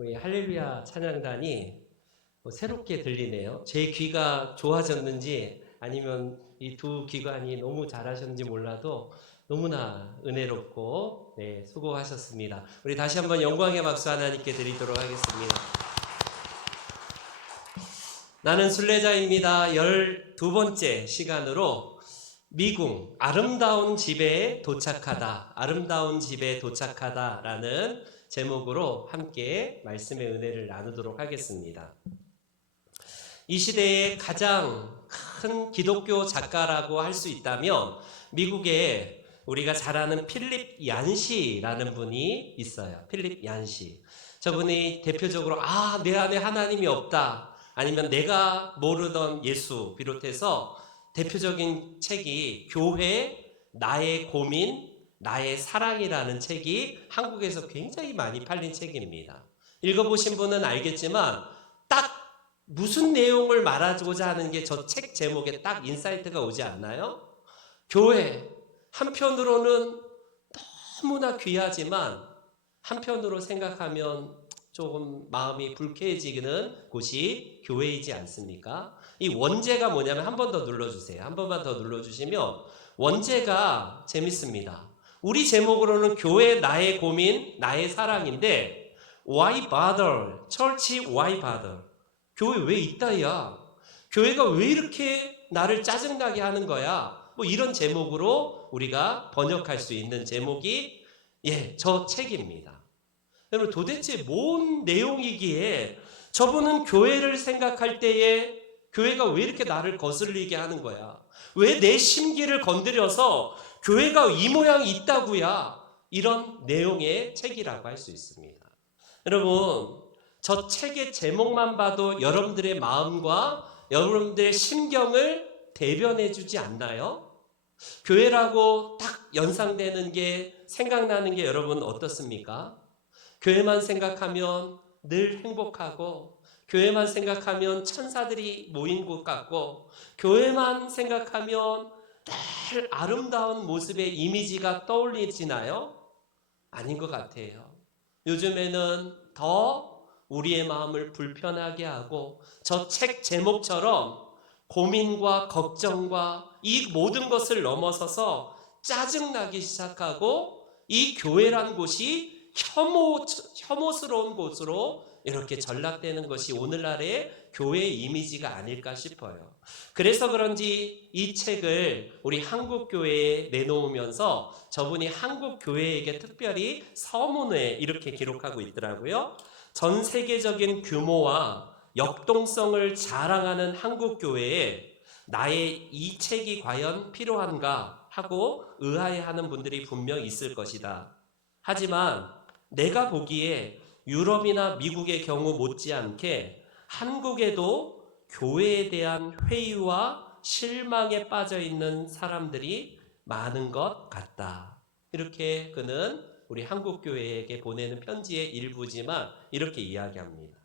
우리 할렐루야 찬양단이 새롭게 들리네요. 제 귀가 좋아졌는지 아니면 이 두 기관이 너무 잘하셨는지 몰라도 너무나 은혜롭고 수고하셨습니다. 우리 다시 한번 영광의 박수 하나님께 드리도록 하겠습니다. 나는 순례자입니다. 12번째 시간으로 미궁 아름다운 집에 도착하다, 아름다운 집에 도착하다라는 제목으로 함께 말씀의 은혜를 나누도록 하겠습니다. 이 시대의 가장 큰 기독교 작가라고 할 수 있다면 미국에 우리가 잘 아는 필립 얀시라는 분이 있어요. 필립 얀시. 저분이 대표적으로 내 안에 하나님이 없다, 아니면 내가 모르던 예수 비롯해서 대표적인 책이 교회, 나의 고민, 나의 사랑이라는 책이 한국에서 굉장히 많이 팔린 책입니다. 읽어보신 분은 알겠지만 딱 무슨 내용을 말하고자 하는 게 저 책 제목에 딱 인사이트가 오지 않나요? 교회, 한편으로는 너무나 귀하지만 한편으로 생각하면 조금 마음이 불쾌해지는 곳이 교회이지 않습니까? 이 원제가 뭐냐면 한 번 더 눌러주세요. 한 번만 더 눌러주시면 원제가 재밌습니다. 우리 제목으로는 교회 나의 고민, 나의 사랑인데 Why bother? Church why bother? 교회 왜 있다야? 교회가 왜 이렇게 나를 짜증나게 하는 거야? 뭐 이런 제목으로 우리가 번역할 수 있는 제목이 저 책입니다. 여러분 도대체 뭔 내용이기에 저분은 교회를 생각할 때에 교회가 왜 이렇게 나를 거슬리게 하는 거야? 왜 내 심기를 건드려서 교회가 이 모양이 있다고야? 이런 내용의 책이라고 할 수 있습니다. 여러분 저 책의 제목만 봐도 여러분들의 마음과 여러분들의 심경을 대변해 주지 않나요? 교회라고 딱 연상되는 게 생각나는 게 여러분 어떻습니까? 교회만 생각하면 늘 행복하고, 교회만 생각하면 천사들이 모인 곳 같고, 교회만 생각하면 늘 아름다운 모습의 이미지가 떠올리지나요? 아닌 것 같아요. 요즘에는 더 우리의 마음을 불편하게 하고 저 책 제목처럼 고민과 걱정과 이 모든 것을 넘어서서 짜증나기 시작하고 이 교회란 곳이 혐오스러운 곳으로 이렇게 전락되는 것이 오늘날의 교회의 이미지가 아닐까 싶어요. 그래서 그런지 이 책을 우리 한국교회에 내놓으면서 저분이 한국교회에게 특별히 서문에 이렇게 기록하고 있더라고요. 전 세계적인 규모와 역동성을 자랑하는 한국교회에 나의 이 책이 과연 필요한가 하고 의아해하는 분들이 분명 있을 것이다. 하지만 내가 보기에 유럽이나 미국의 경우 못지않게 한국에도 교회에 대한 회의와 실망에 빠져 있는 사람들이 많은 것 같다. 이렇게 그는 우리 한국교회에게 보내는 편지의 일부지만 이렇게 이야기합니다.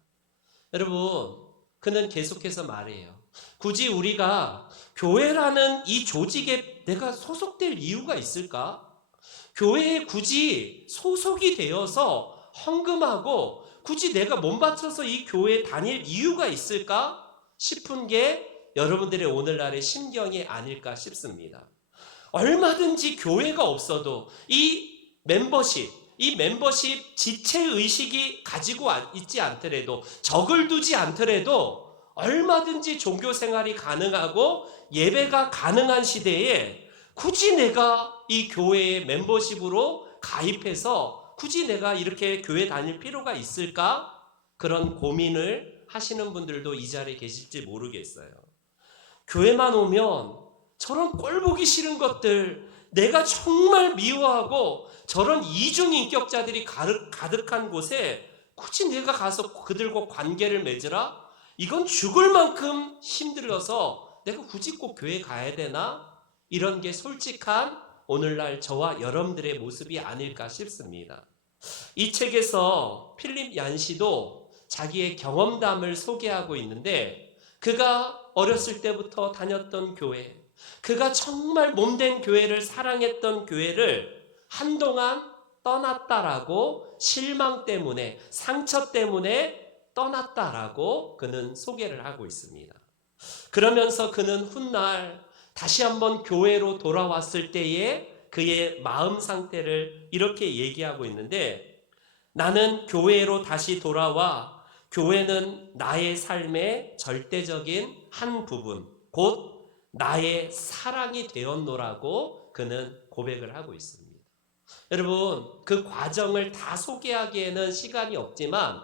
여러분, 그는 계속해서 말해요. 굳이 우리가 교회라는 이 조직에 내가 소속될 이유가 있을까? 교회에 굳이 소속이 되어서 헌금하고 굳이 내가 몸 바쳐서 이 교회에 다닐 이유가 있을까 싶은 게 여러분들의 오늘날의 심경이 아닐까 싶습니다. 얼마든지 교회가 없어도 이 멤버십 지체의식이 가지고 있지 않더라도, 적을 두지 않더라도 얼마든지 종교 생활이 가능하고 예배가 가능한 시대에 굳이 내가 이 교회의 멤버십으로 가입해서 굳이 내가 이렇게 교회 다닐 필요가 있을까? 그런 고민을 하시는 분들도 이 자리에 계실지 모르겠어요. 교회만 오면 저런 꼴보기 싫은 것들, 내가 정말 미워하고 저런 이중인격자들이 가득한 곳에 굳이 내가 가서 그들과 관계를 맺으라? 이건 죽을 만큼 힘들어서 내가 굳이 꼭 교회 가야 되나? 이런 게 솔직한 오늘날 저와 여러분들의 모습이 아닐까 싶습니다. 이 책에서 필립 얀시도 자기의 경험담을 소개하고 있는데, 그가 어렸을 때부터 다녔던 교회, 그가 정말 몸된 교회를 사랑했던 교회를 한동안 떠났다라고, 실망 때문에, 상처 때문에 떠났다라고 그는 소개를 하고 있습니다. 그러면서 그는 훗날 다시 한번 교회로 돌아왔을 때의 그의 마음 상태를 이렇게 얘기하고 있는데, 나는 교회로 다시 돌아와 교회는 나의 삶의 절대적인 한 부분, 곧 나의 사랑이 되었노라고 그는 고백을 하고 있습니다. 여러분, 그 과정을 다 소개하기에는 시간이 없지만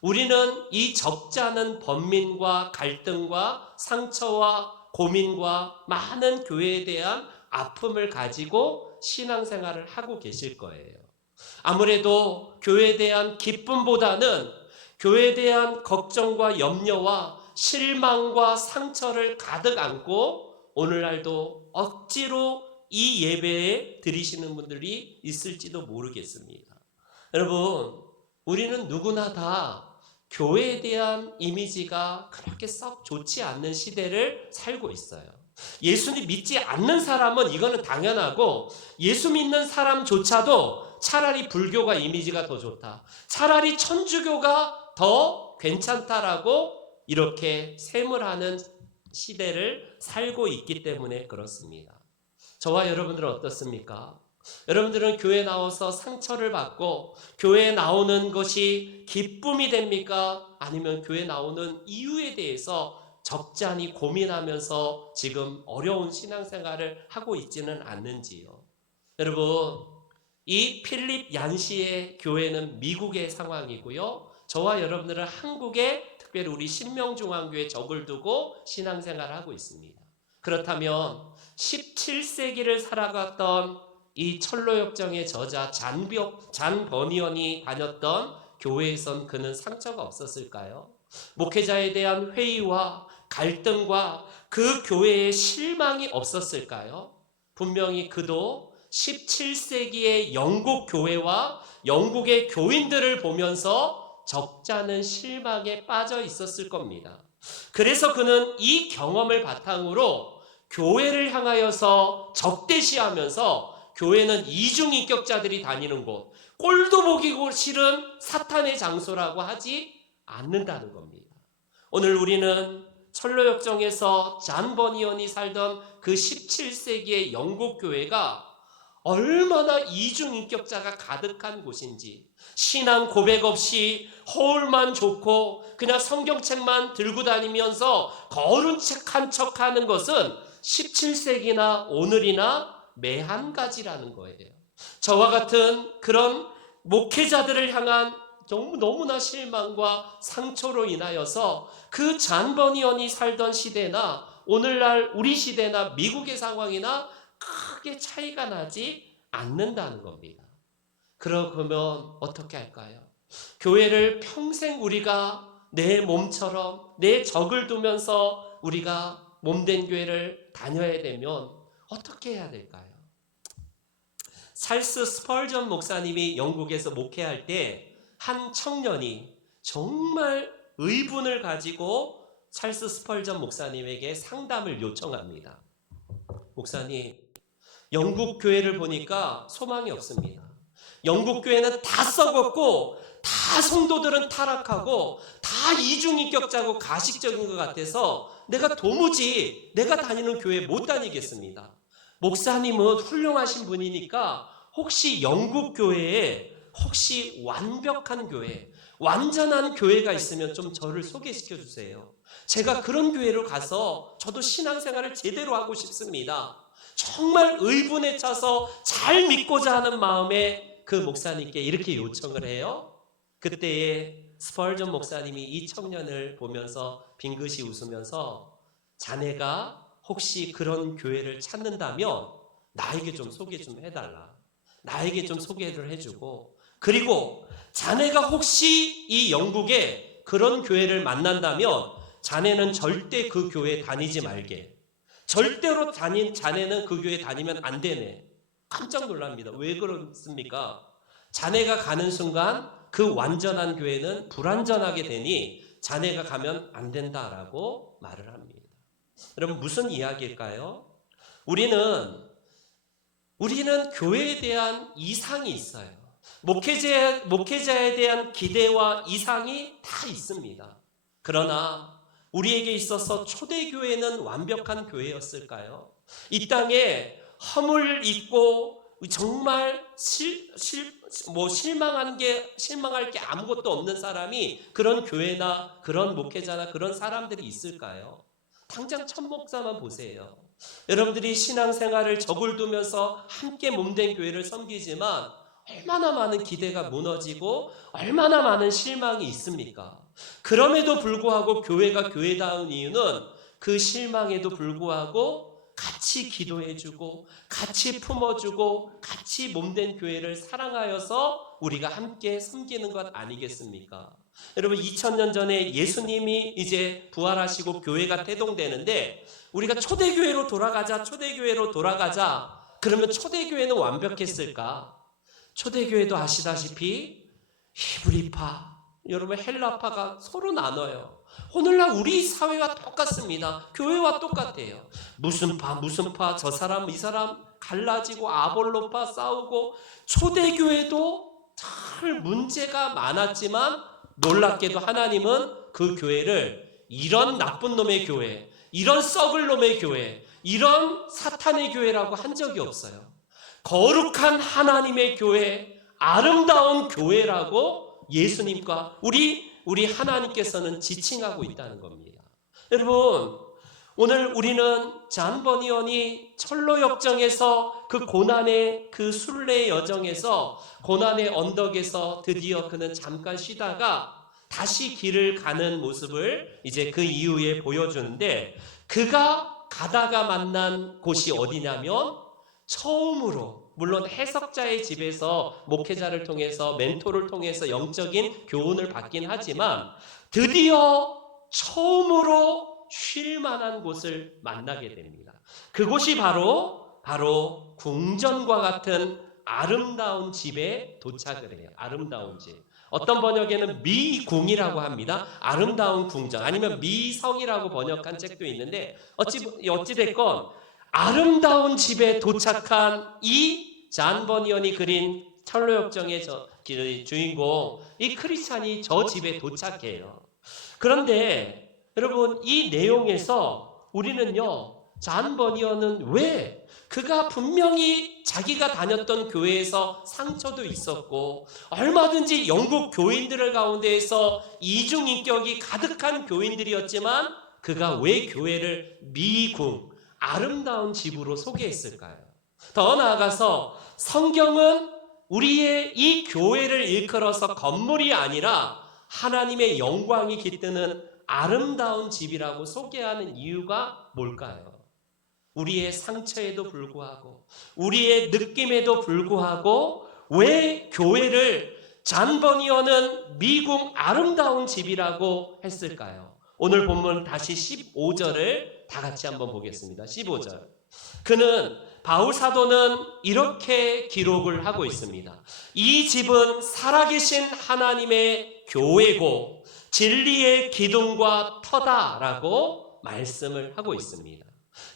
우리는 이 적지 않은 번민과 갈등과 상처와 고민과 많은 교회에 대한 아픔을 가지고 신앙생활을 하고 계실 거예요. 아무래도 교회에 대한 기쁨보다는 교회에 대한 걱정과 염려와 실망과 상처를 가득 안고 오늘날도 억지로 이 예배에 드리시는 분들이 있을지도 모르겠습니다. 여러분, 우리는 누구나 다 교회에 대한 이미지가 그렇게 썩 좋지 않는 시대를 살고 있어요. 예수님 믿지 않는 사람은 이거는 당연하고, 예수 믿는 사람조차도 차라리 불교가 이미지가 더 좋다, 차라리 천주교가 더 괜찮다라고 이렇게 셈을 하는 시대를 살고 있기 때문에 그렇습니다. 저와 여러분들은 어떻습니까? 여러분들은 교회 나와서 상처를 받고 교회에 나오는 것이 기쁨이 됩니까? 아니면 교회 나오는 이유에 대해서 적잖이 고민하면서 지금 어려운 신앙생활을 하고 있지는 않는지요? 여러분, 이 필립 얀시의 교회는 미국의 상황이고요, 저와 여러분들은 한국에, 특별히 우리 신명중앙교회 적을 두고 신앙생활을 하고 있습니다. 그렇다면 17세기를 살아갔던 이 철로역정의 저자 잔 버니언이 다녔던 교회에선 그는 상처가 없었을까요? 목회자에 대한 회의와 갈등과 그 교회의 실망이 없었을까요? 분명히 그도 17세기의 영국 교회와 영국의 교인들을 보면서 적잖은 실망에 빠져 있었을 겁니다. 그래서 그는 이 경험을 바탕으로 교회를 향하여서 적대시하면서 교회는 이중인격자들이 다니는 곳, 꼴도 보기 싫은 사탄의 장소라고 하지 않는다는 겁니다. 오늘 우리는 철로역정에서 잔 버니언이 살던 그 17세기의 영국 교회가 얼마나 이중인격자가 가득한 곳인지, 신앙 고백 없이 허울만 좋고 그냥 성경책만 들고 다니면서 거룩한 척 하는 것은 17세기나 오늘이나 매한가지라는 거예요. 저와 같은 그런 목회자들을 향한 너무나 실망과 상처로 인하여서 그 잔 버니언이 살던 시대나 오늘날 우리 시대나 미국의 상황이나 크게 차이가 나지 않는다는 겁니다. 그러면 어떻게 할까요? 교회를 평생 우리가 내 몸처럼 내 적을 두면서 우리가 몸된 교회를 다녀야 되면 어떻게 해야 될까요? 찰스 스펄전 목사님이 영국에서 목회할 때 한 청년이 정말 의분을 가지고 찰스 스펄전 목사님에게 상담을 요청합니다. 목사님, 영국 교회를 보니까 소망이 없습니다. 영국 교회는 다 썩었고 다 성도들은 타락하고 다 이중인격자고 가식적인 것 같아서 내가 도무지 내가 다니는 교회 못 다니겠습니다. 목사님은 훌륭하신 분이니까 혹시 영국 교회에 혹시 완벽한 교회, 완전한 교회가 있으면 좀 저를 소개시켜 주세요. 제가 그런 교회로 가서 저도 신앙생활을 제대로 하고 싶습니다. 정말 의분에 차서 잘 믿고자 하는 마음에 그 목사님께 이렇게 요청을 해요. 그때에 스펄전 목사님이 이 청년을 보면서 빙긋이 웃으면서, 자네가 혹시 그런 교회를 찾는다면 나에게 좀 소개 좀 해달라. 나에게 좀 소개를 해주고, 그리고 자네가 혹시 이 영국에 그런 교회를 만난다면 자네는 절대 그 교회에 다니지 말게. 절대로 자네는 그 교회 다니면 안 되네. 깜짝 놀랍니다. 왜 그렇습니까? 자네가 가는 순간 그 완전한 교회는 불완전하게 되니 자네가 가면 안 된다라고 말을 합니다. 여러분, 무슨 이야기일까요? 우리는 교회에 대한 이상이 있어요. 목회자에 대한 기대와 이상이 다 있습니다. 그러나 우리에게 있어서 초대교회는 완벽한 교회였을까요? 이 땅에 허물 있고 정말 실망할 게 아무것도 없는 사람이 그런 교회나 그런 목회자나 그런 사람들이 있을까요? 당장 천 목사만 보세요. 여러분들이 신앙생활을 적을 두면서 함께 몸된 교회를 섬기지만 얼마나 많은 기대가 무너지고 얼마나 많은 실망이 있습니까? 그럼에도 불구하고 교회가 교회다운 이유는 그 실망에도 불구하고 같이 기도해주고 같이 품어주고 같이 몸된 교회를 사랑하여서 우리가 함께 섬기는 것 아니겠습니까? 여러분 2000년 전에 예수님이 이제 부활하시고 교회가 태동되는데 우리가 초대교회로 돌아가자 그러면 초대교회는 완벽했을까? 초대교회도 아시다시피 히브리파, 여러분 헬라파가 서로 나눠요. 오늘날 우리 사회와 똑같습니다. 교회와 똑같아요. 무슨 파, 저 사람, 이 사람 갈라지고 아볼로파 싸우고 초대교회도 늘 문제가 많았지만 놀랍게도 하나님은 그 교회를 이런 나쁜 놈의 교회, 이런 썩을 놈의 교회, 이런 사탄의 교회라고 한 적이 없어요. 거룩한 하나님의 교회, 아름다운 교회라고 예수님과 우리 하나님께서는 지칭하고 있다는 겁니다. 여러분, 오늘 우리는 잔 버니언이 철로 역정에서 그 고난의 그 순례 여정에서 고난의 언덕에서 드디어 그는 잠깐 쉬다가 다시 길을 가는 모습을 이제 그 이후에 보여주는데 그가 가다가 만난 곳이 어디냐면 처음으로 물론 해석자의 집에서 목회자를 통해서 멘토를 통해서 영적인 교훈을 받긴 하지만 드디어 처음으로 쉴 만한 곳을 만나게 됩니다. 그곳이 바로 궁전과 같은 아름다운 집에 도착을 해요. 아름다운 집. 어떤 번역에는 미궁이라고 합니다. 아름다운 궁전 아니면 미성이라고 번역한 책도 있는데 어찌됐건 아름다운 집에 도착한 이 잔 버니언이 그린 철로역정의 주인공 이 크리스찬이 저 집에 도착해요. 그런데 여러분 이 내용에서 우리는요 잔 버니언은 왜 그가 분명히 자기가 다녔던 교회에서 상처도 있었고 얼마든지 영국 교인들을 가운데에서 이중인격이 가득한 교인들이었지만 그가 왜 교회를 미궁 아름다운 집으로 소개했을까요? 더 나아가서 성경은 우리의 이 교회를 일컬어서 건물이 아니라 하나님의 영광이 깃드는 아름다운 집이라고 소개하는 이유가 뭘까요? 우리의 상처에도 불구하고 우리의 느낌에도 불구하고 왜 교회를 잔 버니언은 미궁 아름다운 집이라고 했을까요? 오늘 본문 다시 15절을 다 같이 한번 보겠습니다. 15절. 바울 사도는 이렇게 기록을 하고 있습니다. 이 집은 살아계신 하나님의 교회고 진리의 기둥과 터다라고 말씀을 하고 있습니다.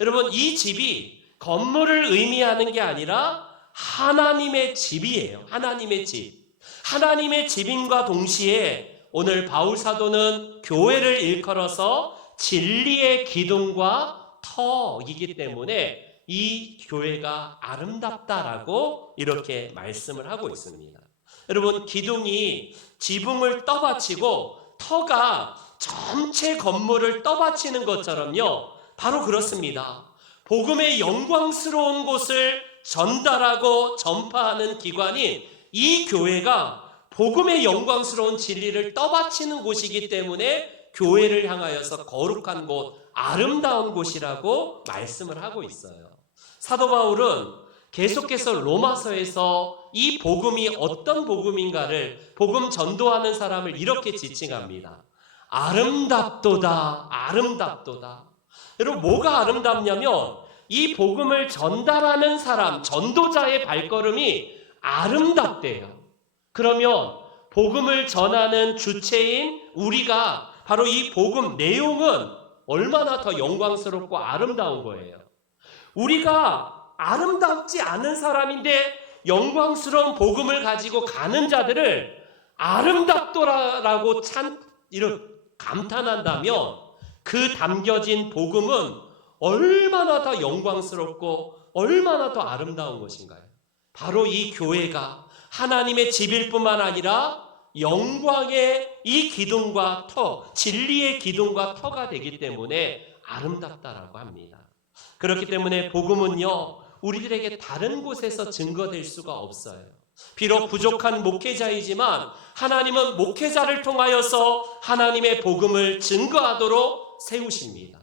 여러분 이 집이 건물을 의미하는 게 아니라 하나님의 집이에요. 하나님의 집. 하나님의 집임과 동시에 오늘 바울 사도는 교회를 일컬어서 진리의 기둥과 터이기 때문에 이 교회가 아름답다라고 이렇게 말씀을 하고 있습니다. 여러분 기둥이 지붕을 떠받치고 터가 전체 건물을 떠받치는 것처럼요. 바로 그렇습니다. 복음의 영광스러운 곳을 전달하고 전파하는 기관인 이 교회가 복음의 영광스러운 진리를 떠받치는 곳이기 때문에 교회를 향하여서 거룩한 곳, 아름다운 곳이라고 말씀을 하고 있어요. 사도 바울은 계속해서 로마서에서 이 복음이 어떤 복음인가를 복음 전도하는 사람을 이렇게 지칭합니다. 아름답도다, 아름답도다. 여러분 뭐가 아름답냐면 이 복음을 전달하는 사람, 전도자의 발걸음이 아름답대요. 그러면 복음을 전하는 주체인 우리가 바로 이 복음 내용은 얼마나 더 영광스럽고 아름다운 거예요. 우리가 아름답지 않은 사람인데 복음을 가지고 가는 자들을 아름답도라라고 이런 감탄한다면 그 담겨진 복음은 얼마나 더 영광스럽고 얼마나 더 아름다운 것인가요? 바로 이 교회가 하나님의 집일 뿐만 아니라 영광의 이 기둥과 터, 진리의 기둥과 터가 되기 때문에 아름답다라고 합니다. 그렇기 때문에 복음은요, 우리들에게 다른 곳에서 증거될 수가 없어요. 비록 부족한 목회자이지만 하나님은 목회자를 통하여서 하나님의 복음을 증거하도록 세우십니다.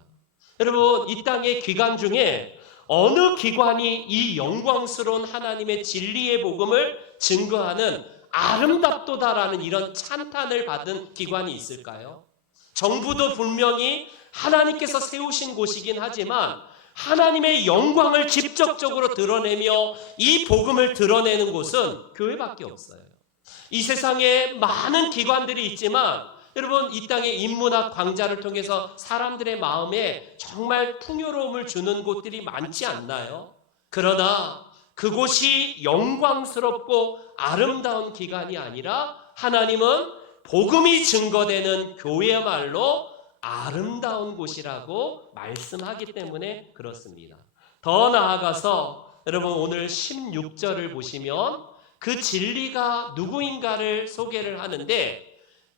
여러분, 이 땅의 기관 중에 어느 기관이 이 영광스러운 하나님의 진리의 복음을 증거하는 아름답도다라는 이런 찬탄을 받은 기관이 있을까요? 정부도 분명히 하나님께서 세우신 곳이긴 하지만 하나님의 영광을 직접적으로 드러내며 이 복음을 드러내는 곳은 교회밖에 없어요. 이 세상에 많은 기관들이 있지만 여러분, 이 땅의 인문학 강좌를 통해서 사람들의 마음에 정말 풍요로움을 주는 곳들이 많지 않나요? 그러나 그곳이 영광스럽고 아름다운 기관이 아니라 하나님은 복음이 증거되는 교회야말로 아름다운 곳이라고 말씀하기 때문에 그렇습니다. 더 나아가서 여러분, 오늘 16절을 보시면 그 진리가 누구인가를 소개를 하는데,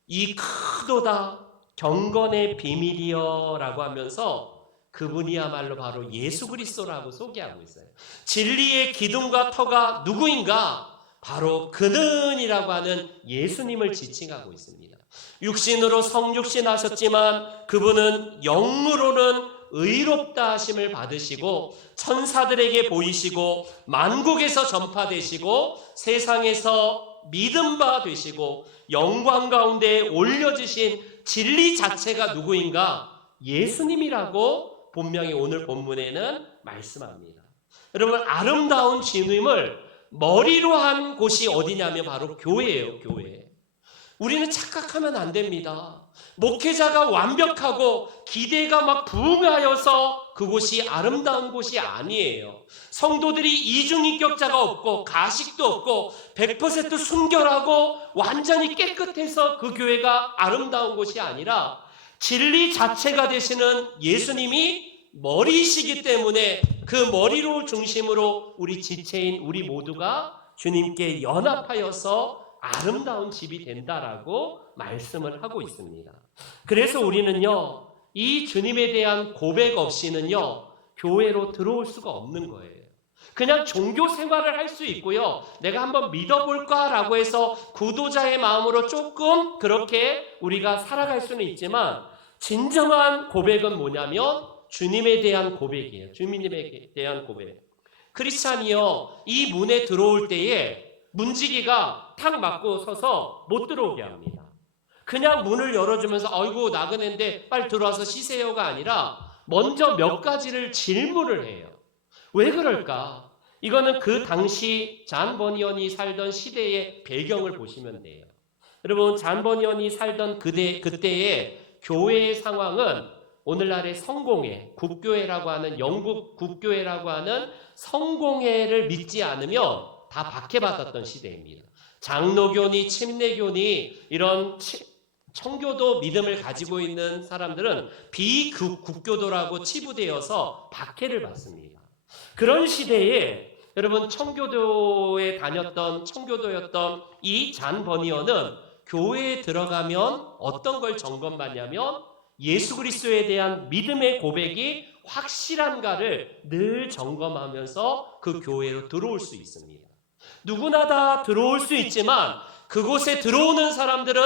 이 크도다 경건의 비밀이여 라고 하면서 그분이야말로 바로 예수 그리스도라고 소개하고 있어요. 진리의 기둥과 터가 누구인가? 바로 그는이라고 하는 예수님을 지칭하고 있습니다. 육신으로 성육신 하셨지만 그분은 영으로는 의롭다 하심을 받으시고 천사들에게 보이시고 만국에서 전파되시고 세상에서 믿음 바 되시고 영광 가운데 올려주신 진리 자체가 누구인가? 예수님이라고 분명히 오늘 본문에는 말씀합니다. 여러분, 아름다운 주님을 머리로 한 곳이 어디냐면 바로 교회예요. 교회. 우리는 착각하면 안 됩니다. 목회자가 완벽하고 기대가 막 부흥하여서 그곳이 아름다운 곳이 아니에요. 성도들이 이중인격자가 없고 가식도 없고 100% 순결하고 완전히 깨끗해서 그 교회가 아름다운 곳이 아니라 진리 자체가 되시는 예수님이 머리이시기 때문에 그 머리를 중심으로 우리 지체인 우리 모두가 주님께 연합하여서 아름다운 집이 된다라고 말씀을 하고 있습니다. 그래서 우리는요, 이 주님에 대한 고백 없이는요, 교회로 들어올 수가 없는 거예요. 그냥 종교 생활을 할 수 있고요, 내가 한번 믿어볼까라고 해서 구도자의 마음으로 조금 그렇게 우리가 살아갈 수는 있지만 진정한 고백은 뭐냐면 주님에 대한 고백이에요. 주님에 대한 고백. 크리스찬이요, 이 문에 들어올 때에 문지기가 탁 맞고 서서 못 들어오게 합니다. 그냥 문을 열어주면서 아이고 나그네인데 빨리 들어와서 쉬세요가 아니라 먼저 몇 가지를 질문을 해요. 왜 그럴까? 이거는 그 당시 잔 버니언이 살던 시대의 배경을 보시면 돼요. 여러분, 잔 버니언이 살던 그때의 교회의 상황은 오늘날의 성공회, 국교회라고 하는 영국 국교회라고 하는 성공회를 믿지 않으면 다 박해받았던 시대입니다. 장로교니 침례교니 이런 청교도 믿음을 가지고 있는 사람들은 비국교도라고 치부되어서 박해를 받습니다. 그런 시대에 여러분, 청교도에 다녔던 청교도였던 이 잔 버니언은 교회에 들어가면 어떤 걸 점검받냐면 예수 그리스도에 대한 믿음의 고백이 확실한가를 늘 점검하면서 그 교회로 들어올 수 있습니다. 누구나 다 들어올 수 있지만 그곳에 들어오는 사람들은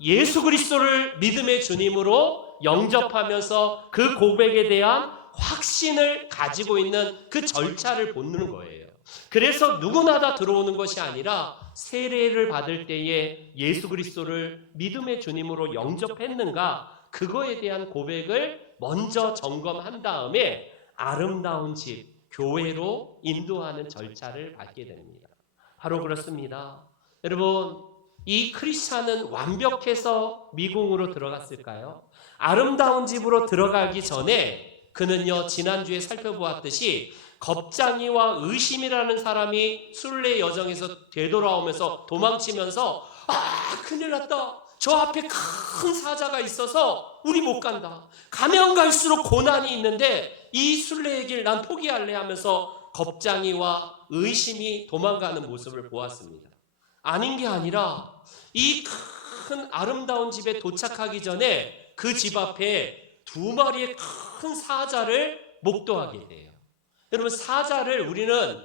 예수 그리스도를 믿음의 주님으로 영접하면서 그 고백에 대한 확신을 가지고 있는 그 절차를 본는 거예요. 그래서 누구나 다 들어오는 것이 아니라 세례를 받을 때에 예수 그리스도를 믿음의 주님으로 영접했는가, 그거에 대한 고백을 먼저 점검한 다음에 아름다운 집, 교회로 인도하는 절차를 받게 됩니다. 바로 그렇습니다. 여러분, 이 크리스찬은 완벽해서 미궁으로 들어갔을까요? 아름다운 집으로 들어가기 전에 그는요, 지난주에 살펴보았듯이 겁장이와 의심이라는 사람이 순례 여정에서 되돌아오면서 도망치면서 큰일 났다. 저 앞에 큰 사자가 있어서 우리 못 간다. 가면 갈수록 고난이 있는데 이 순례의 길 난 포기할래 하면서 겁장이와 의심이 도망가는 모습을 보았습니다. 아닌 게 아니라 이 큰 아름다운 집에 도착하기 전에 그 집 앞에 2마리의 큰 사자를 목도하게 돼요. 여러분, 사자를 우리는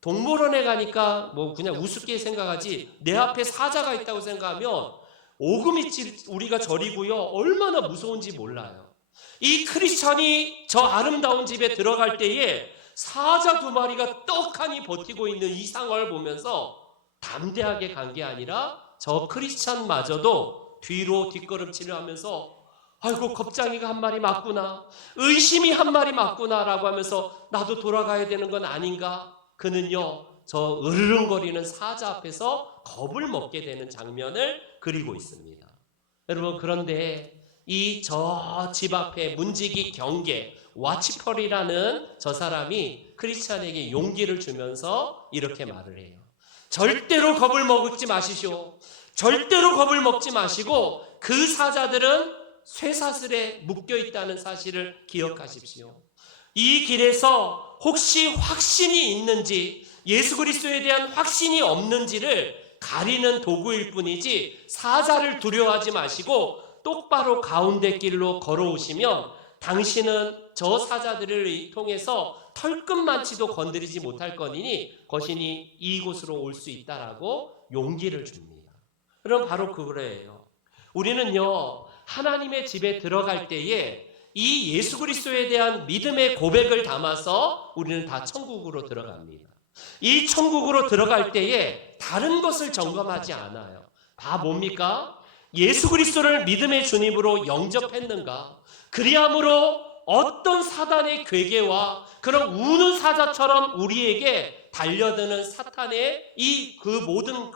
동물원에 가니까 뭐 그냥 우습게 생각하지, 내 앞에 사자가 있다고 생각하면 오금이 우리가 저리고요, 얼마나 무서운지 몰라요. 이 크리스찬이 저 아름다운 집에 들어갈 때에 사자 2마리가 떡하니 버티고 있는 이 상황을 보면서 담대하게 간 게 아니라 저 크리스찬마저도 뒤로 뒷걸음질을 하면서 아이고, 겁장이가 1마리 맞구나, 의심이 1마리 맞구나 라고 하면서 나도 돌아가야 되는 건 아닌가. 그는요, 저 으르렁거리는 사자 앞에서 겁을 먹게 되는 장면을 그리고 있습니다. 여러분, 그런데 이 저 집 앞에 문지기 경계 와치펄이라는 저 사람이 크리스찬에게 용기를 주면서 이렇게 말을 해요. 절대로 겁을 먹지 마시오. 절대로 겁을 먹지 마시고 그 사자들은 쇠사슬에 묶여 있다는 사실을 기억하십시오. 이 길에서 혹시 확신이 있는지, 예수 그리스도에 대한 확신이 없는지를 가리는 도구일 뿐이지, 사자를 두려워하지 마시고 똑바로 가운데 길로 걸어오시면 당신은 저 사자들을 통해서 털끝만치도 건드리지 못할 거니니 거신이 이곳으로 올 수 있다라고 용기를 줍니다. 그럼 바로 그거예요. 우리는요, 하나님의 집에 들어갈 때에 이 예수 그리스도에 대한 믿음의 고백을 담아서 우리는 다 천국으로 들어갑니다. 이 천국으로 들어갈 때에 다른 것을 점검하지 않아요. 다 뭡니까? 예수 그리스도를 믿음의 주님으로 영접했는가? 그리함으로 어떤 사단의 괴계와 그런 우는 사자처럼 우리에게 달려드는 사탄의 그 모든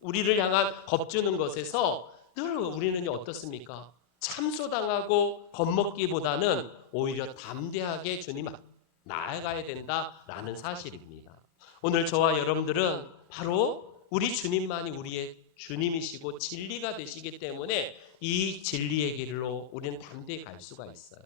우리를 향한 겁주는 것에서 늘 우리는 어떻습니까? 참소당하고 겁먹기보다는 오히려 담대하게 주님 앞에 나아가야 된다라는 사실입니다. 오늘 저와 여러분들은 바로 우리 주님만이 우리의 주님이시고 진리가 되시기 때문에 이 진리의 길로 우리는 담대히 갈 수가 있어요.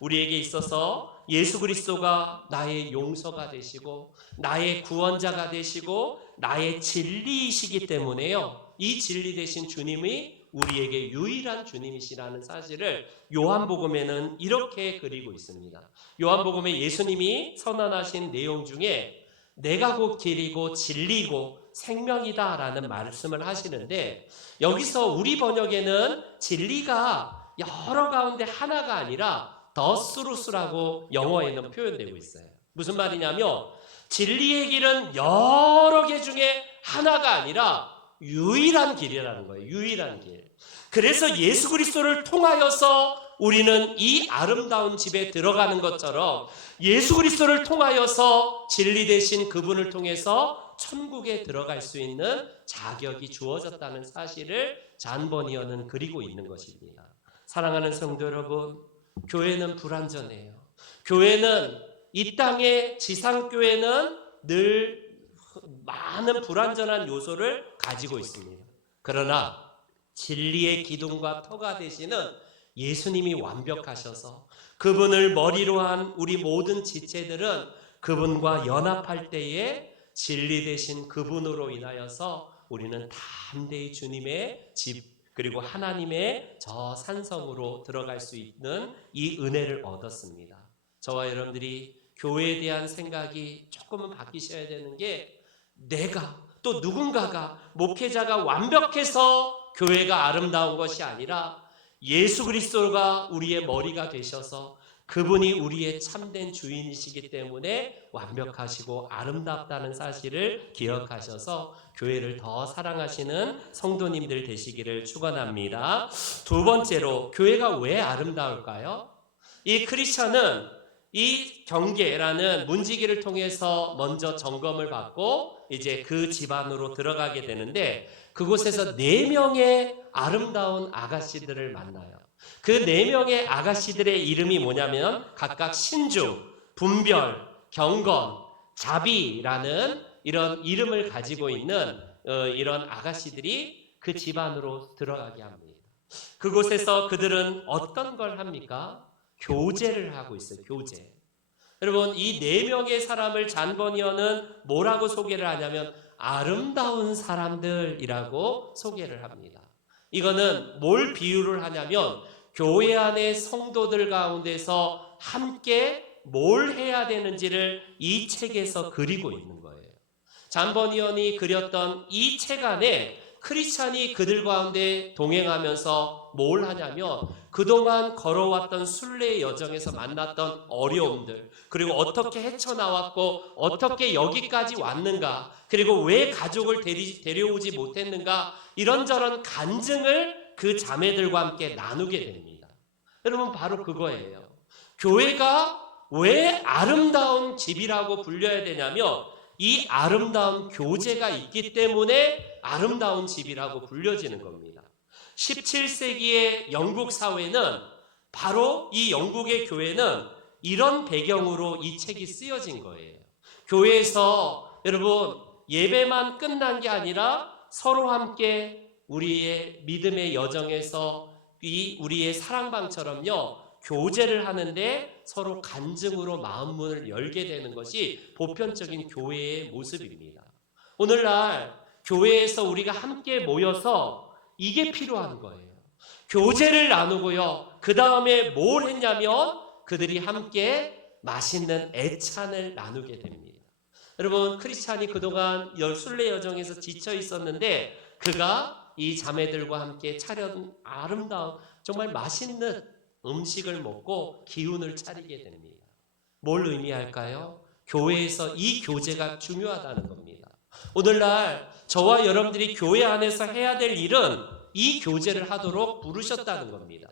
우리에게 있어서 예수 그리스도가 나의 용서가 되시고 나의 구원자가 되시고 나의 진리이시기 때문에요, 이 진리 되신 주님이 우리에게 유일한 주님이시라는 사실을 요한복음에는 이렇게 그리고 있습니다. 요한복음에 예수님이 선언하신 내용 중에 내가 곧 길이고 진리고 생명이다 라는 말씀을 하시는데, 여기서 우리 번역에는 진리가 여러 가운데 하나가 아니라 더스루스라고 영어에는 표현되고 있어요. 무슨 말이냐면 진리의 길은 여러 개 중에 하나가 아니라 유일한 길이라는 거예요. 유일한 길. 그래서 예수 그리스도를 통하여서 우리는 이 아름다운 집에 들어가는 것처럼 예수 그리스도를 통하여서 진리 되신 그분을 통해서 천국에 들어갈 수 있는 자격이 주어졌다는 사실을 잔 버니어는 그리고 있는 것입니다. 사랑하는 성도 여러분, 교회는 불완전해요. 교회는 이 땅의 지상교회는 늘 많은 불완전한 요소를 가지고 있습니다. 그러나 진리의 기둥과 터가 되시는 예수님이 완벽하셔서 그분을 머리로 한 우리 모든 지체들은 그분과 연합할 때에 진리 되신 그분으로 인하여서 우리는 담대히 주님의 집 그리고 하나님의 저 산성으로 들어갈 수 있는 이 은혜를 얻었습니다. 저와 여러분들이 교회에 대한 생각이 조금은 바뀌셔야 되는 게, 내가 또 누군가가 목회자가 완벽해서 교회가 아름다운 것이 아니라 예수 그리스도가 우리의 머리가 되셔서 그분이 우리의 참된 주인이시기 때문에 완벽하시고 아름답다는 사실을 기억하셔서 교회를 더 사랑하시는 성도님들 되시기를 축원합니다. 두 번째로, 교회가 왜 아름다울까요? 이 크리스천은 이 경계라는 문지기를 통해서 먼저 점검을 받고 이제 그 집 안으로 들어가게 되는데 그곳에서 4명의 아름다운 아가씨들을 만나요. 그 4명의 아가씨들의 이름이 뭐냐면 각각 신중, 분별, 경건, 자비라는 이런 이름을 가지고 있는 이런 아가씨들이 그 집 안으로 들어가게 합니다. 그곳에서 그들은 어떤 걸 합니까? 교제를 하고 있어요. 교제. 여러분, 이 4명의 사람을 잔 버니어는 뭐라고 소개를 하냐면 아름다운 사람들이라고 소개를 합니다. 이거는 뭘 비유를 하냐면 교회 안의 성도들 가운데서 함께 뭘 해야 되는지를 이 책에서 그리고 있는 거예요. 잔 버니언이 그렸던 이 책 안에 크리스찬이 그들 가운데 동행하면서 뭘 하냐면 그동안 걸어왔던 순례의 여정에서 만났던 어려움들, 그리고 어떻게 헤쳐나왔고 어떻게 여기까지 왔는가, 그리고 왜 가족을 데려오지 못했는가, 이런저런 간증을 그 자매들과 함께 나누게 됩니다. 여러분, 바로 그거예요. 교회가 왜 아름다운 집이라고 불려야 되냐면 이 아름다운 교제가 있기 때문에 아름다운 집이라고 불려지는 겁니다. 17세기의 영국 사회는 바로 이 영국의 교회는 이런 배경으로 이 책이 쓰여진 거예요. 교회에서 여러분 예배만 끝난 게 아니라 서로 함께 우리의 믿음의 여정에서 우리의 사랑방처럼요 교제를 하는데 서로 간증으로 마음 문을 열게 되는 것이 보편적인 교회의 모습입니다. 오늘날 교회에서 우리가 함께 모여서 이게 필요한 거예요. 교제를 나누고요. 그 다음에 뭘 했냐면 그들이 함께 맛있는 애찬을 나누게 됩니다. 여러분, 크리스찬이 그동안 순례 여정에서 지쳐 있었는데 그가 이 자매들과 함께 차려진 아름다운 정말 맛있는 음식을 먹고 기운을 차리게 됩니다. 뭘 의미할까요? 교회에서 이 교제가 중요하다는 겁니다. 오늘날 저와 여러분들이 교회 안에서 해야 될 일은 이 교제를 하도록 부르셨다는 겁니다.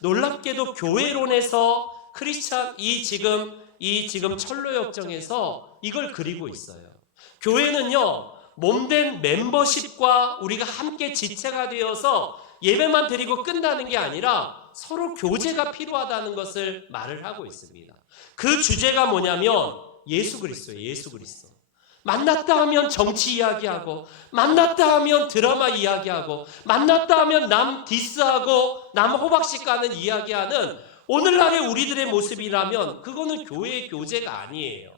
놀랍게도 교회론에서 크리스찬 이 지금 철로역정에서 이걸 그리고 있어요. 교회는요 몸된 멤버십과 우리가 함께 지체가 되어서 예배만 드리고 끝나는 게 아니라 서로 교제가 필요하다는 것을 말을 하고 있습니다. 그 주제가 뭐냐면 예수 그리스도예요. 예수 그리스도. 만났다 하면 정치 이야기하고, 만났다 하면 드라마 이야기하고, 만났다 하면 남 디스하고 남 호박씨 까는 이야기하는 오늘날의 우리들의 모습이라면 그거는 교회의 교제가 아니에요.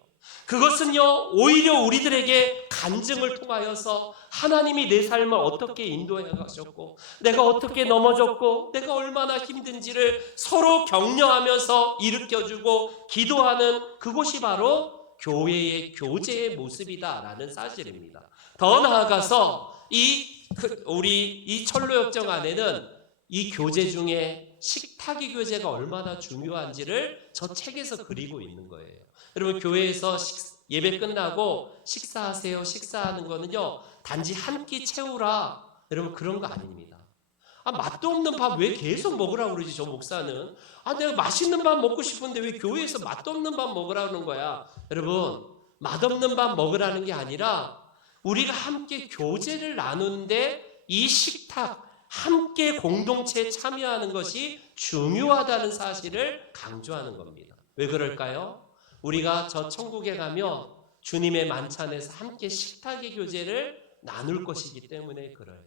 그것은요 오히려 우리들에게 간증을 통하여서 하나님이 내 삶을 어떻게 인도해 가셨고 내가 어떻게 넘어졌고 내가 얼마나 힘든지를 서로 격려하면서 일으켜주고 기도하는 그곳이 바로 교회의 교제의 모습이다라는 사실입니다. 더 나아가서 우리 이 철로역정 안에는 이 교제 중에 식탁의 교제가 얼마나 중요한지를 저 책에서 그리고 있는 거예요. 여러분, 교회에서 예배 끝나고 식사하세요. 식사하는 거는요 단지 한 끼 채우라, 여러분 그런 거 아닙니다. 맛도 없는 밥 왜 계속 먹으라고 그러지 저 목사는? 내가 맛있는 밥 먹고 싶은데 왜 교회에서 맛도 없는 밥 먹으라는 거야? 여러분, 맛없는 밥 먹으라는 게 아니라 우리가 함께 교제를 나누는데 이 식탁 함께 공동체에 참여하는 것이 중요하다는 사실을 강조하는 겁니다. 왜 그럴까요? 우리가 저 천국에 가면 주님의 만찬에서 함께 식탁의 교제를 나눌 것이기 때문에 그래요.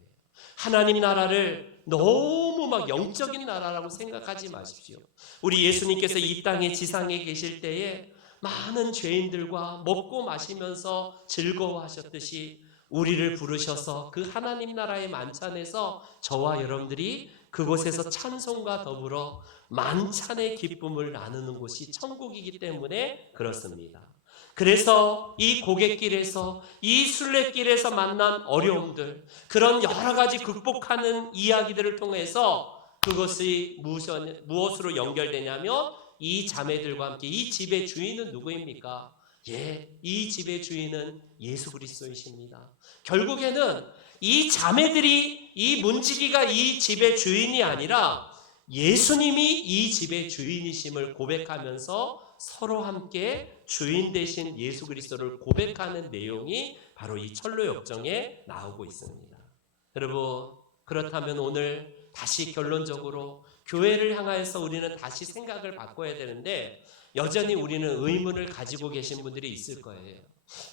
하나님 나라를 너무 막 영적인 나라라고 생각하지 마십시오. 우리 예수님께서 이 땅에 지상에 계실 때에 많은 죄인들과 먹고 마시면서 즐거워하셨듯이 우리를 부르셔서 그 하나님 나라의 만찬에서 저와 여러분들이 그곳에서 찬송과 더불어 만찬의 기쁨을 나누는 곳이 천국이기 때문에 그렇습니다. 그래서 이 고갯길에서 이 순례길에서 만난 어려움들, 그런 여러 가지 극복하는 이야기들을 통해서 그것이 무엇으로 연결되냐면 이 자매들과 함께 이 집의 주인은 누구입니까? 이 집의 주인은 예수 그리스도이십니다. 결국에는 이 자매들이 이 문지기가 이 집의 주인이 아니라 예수님이 이 집의 주인이심을 고백하면서 서로 함께 주인 되신 예수 그리스도를 고백하는 내용이 바로 이 철로 역정에 나오고 있습니다. 여러분, 그렇다면 오늘 다시 결론적으로 교회를 향하여서 우리는 다시 생각을 바꿔야 되는데, 여전히 우리는 의문을 가지고 계신 분들이 있을 거예요.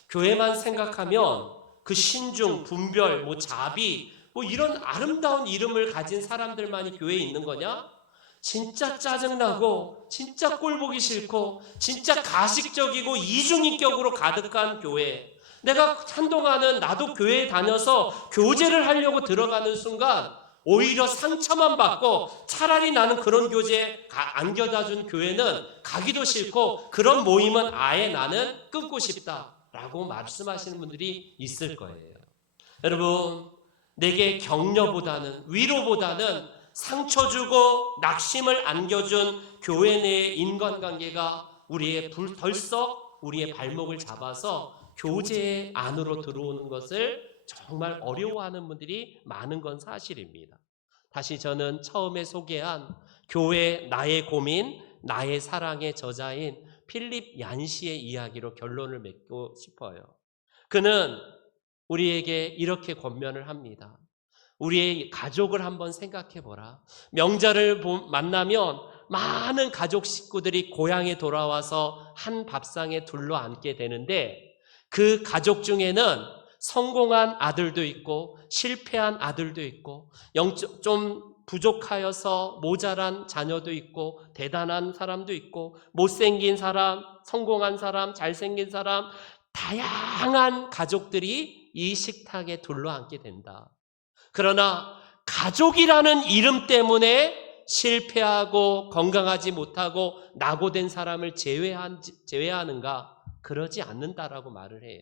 교회만 생각하면 그 신중, 분별, 자비, 이런 아름다운 이름을 가진 사람들만이 교회에 있는 거냐? 진짜 짜증나고, 진짜 꼴보기 싫고, 진짜 가식적이고 이중인격으로 가득한 교회. 내가 한동안은 나도 교회에 다녀서 교제를 하려고 들어가는 순간 오히려 상처만 받고, 차라리 나는 그런 교제에 안겨다 준 교회는 가기도 싫고, 그런 모임은 아예 나는 끊고 싶다라고 말씀하시는 분들이 있을 거예요. 여러분, 내게 격려보다는, 위로보다는 상처 주고 낙심을 안겨준 교회 내의 인간관계가 벌써 우리의 발목을 잡아서 교제 안으로 들어오는 것을 정말 어려워하는 분들이 많은 건 사실입니다. 다시 저는 처음에 소개한 교회 나의 고민, 나의 사랑의 저자인 필립 얀시의 이야기로 결론을 맺고 싶어요. 그는 우리에게 이렇게 권면을 합니다. 우리의 가족을 한번 생각해 보라. 명절을 만나면 많은 가족 식구들이 고향에 돌아와서 한 밥상에 둘러앉게 되는데, 그 가족 중에는 성공한 아들도 있고 실패한 아들도 있고, 영적 좀 부족하여서 모자란 자녀도 있고, 대단한 사람도 있고, 못생긴 사람, 성공한 사람, 잘생긴 사람, 다양한 가족들이 이 식탁에 둘러앉게 된다. 그러나 가족이라는 이름 때문에 실패하고 건강하지 못하고 낙오된 사람을 제외하는가? 그러지 않는다라고 말을 해요.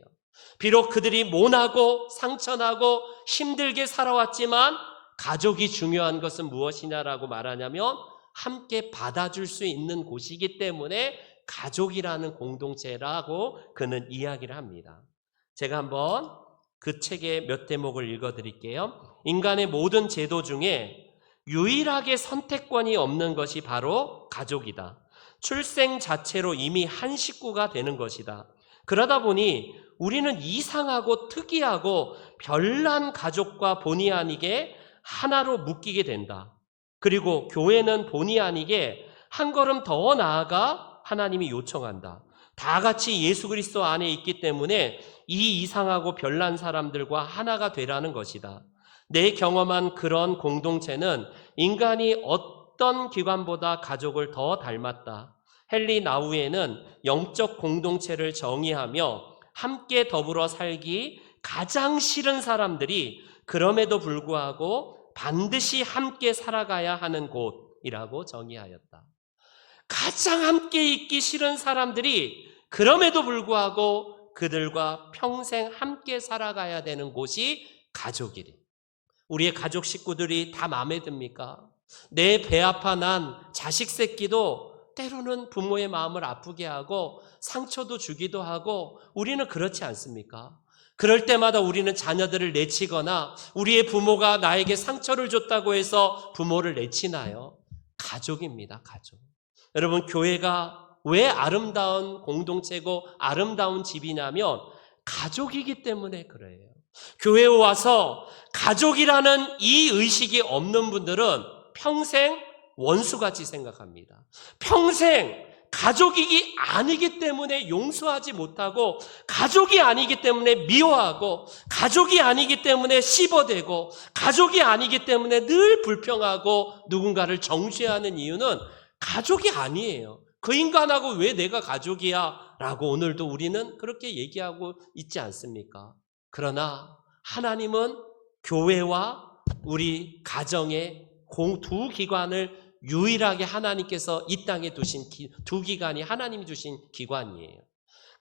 비록 그들이 모나고 상처나고 힘들게 살아왔지만 가족이 중요한 것은 무엇이냐라고 말하냐면, 함께 받아줄 수 있는 곳이기 때문에 가족이라는 공동체라고 그는 이야기를 합니다. 제가 한번 그 책의 몇 대목을 읽어드릴게요. 인간의 모든 제도 중에 유일하게 선택권이 없는 것이 바로 가족이다. 출생 자체로 이미 한 식구가 되는 것이다. 그러다 보니 우리는 이상하고 특이하고 별난 가족과 본의 아니게 하나로 묶이게 된다. 그리고 교회는 본의 아니게 한 걸음 더 나아가 하나님이 요청한다. 다 같이 예수 그리스도 안에 있기 때문에 이 이상하고 별난 사람들과 하나가 되라는 것이다. 내 경험한 그런 공동체는 인간이 어떤 기관보다 가족을 더 닮았다. 헨리 나우에는 영적 공동체를 정의하며 함께 더불어 살기 가장 싫은 사람들이 그럼에도 불구하고 반드시 함께 살아가야 하는 곳이라고 정의하였다. 가장 함께 있기 싫은 사람들이 그럼에도 불구하고 그들과 평생 함께 살아가야 되는 곳이 가족이래. 우리의 가족 식구들이 다 마음에 듭니까? 내 배 아파 난 자식 새끼도 때로는 부모의 마음을 아프게 하고 상처도 주기도 하고, 우리는 그렇지 않습니까? 그럴 때마다 우리는 자녀들을 내치거나 우리의 부모가 나에게 상처를 줬다고 해서 부모를 내치나요? 가족입니다, 가족. 여러분, 교회가 왜 아름다운 공동체고 아름다운 집이냐면 가족이기 때문에 그래요. 교회에 와서 가족이라는 이 의식이 없는 분들은 평생 원수같이 생각합니다. 평생 가족이 아니기 때문에 용서하지 못하고, 가족이 아니기 때문에 미워하고, 가족이 아니기 때문에 씹어대고, 가족이 아니기 때문에 늘 불평하고 누군가를 정죄하는 이유는 가족이 아니에요. 그 인간하고 왜 내가 가족이야? 라고 오늘도 우리는 그렇게 얘기하고 있지 않습니까? 그러나 하나님은 교회와 우리 가정의 두 기관을 유일하게 하나님께서 이 땅에 두신 두 기관이 하나님이 주신 기관이에요.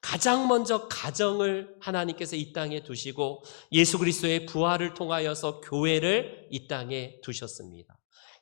가장 먼저 가정을 하나님께서 이 땅에 두시고 예수 그리스도의 부활을 통하여서 교회를 이 땅에 두셨습니다.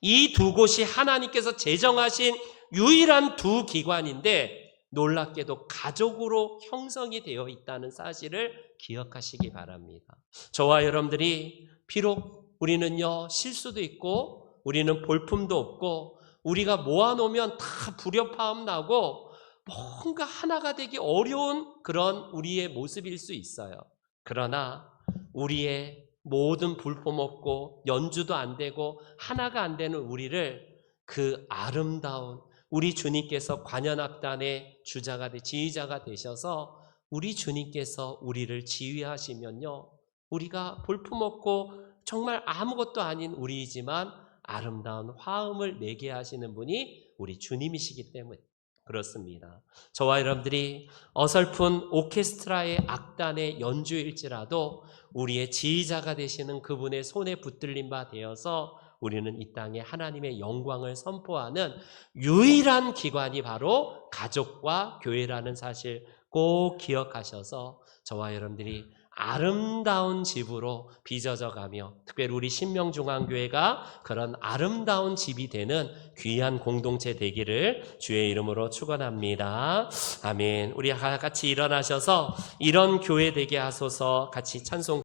이 두 곳이 하나님께서 제정하신 유일한 두 기관인데, 놀랍게도 가족으로 형성이 되어 있다는 사실을 기억하시기 바랍니다. 저와 여러분들이 비록 우리는요 실수도 있고 우리는 볼품도 없고 우리가 모아놓으면 다 불협화음 나고 뭔가 하나가 되기 어려운 그런 우리의 모습일 수 있어요. 그러나 우리의 모든 볼품없고 연주도 안 되고 하나가 안 되는 우리를 그 아름다운 우리 주님께서 관현악단의 지휘자가 되셔서 우리 주님께서 우리를 지휘하시면요, 우리가 볼품없고 정말 아무것도 아닌 우리이지만 아름다운 화음을 내게 하시는 분이 우리 주님이시기 때문에 그렇습니다. 저와 여러분들이 어설픈 오케스트라의 악단의 연주일지라도 우리의 지휘자가 되시는 그분의 손에 붙들린 바 되어서 우리는 이 땅에 하나님의 영광을 선포하는 유일한 기관이 바로 가족과 교회라는 사실 꼭 기억하셔서 저와 여러분들이 아름다운 집으로 빚어져가며 특별히 우리 신명중앙교회가 그런 아름다운 집이 되는 귀한 공동체 되기를 주의 이름으로 축원합니다. 아멘. 우리 같이 일어나셔서 이런 교회 되게 하소서 같이 찬송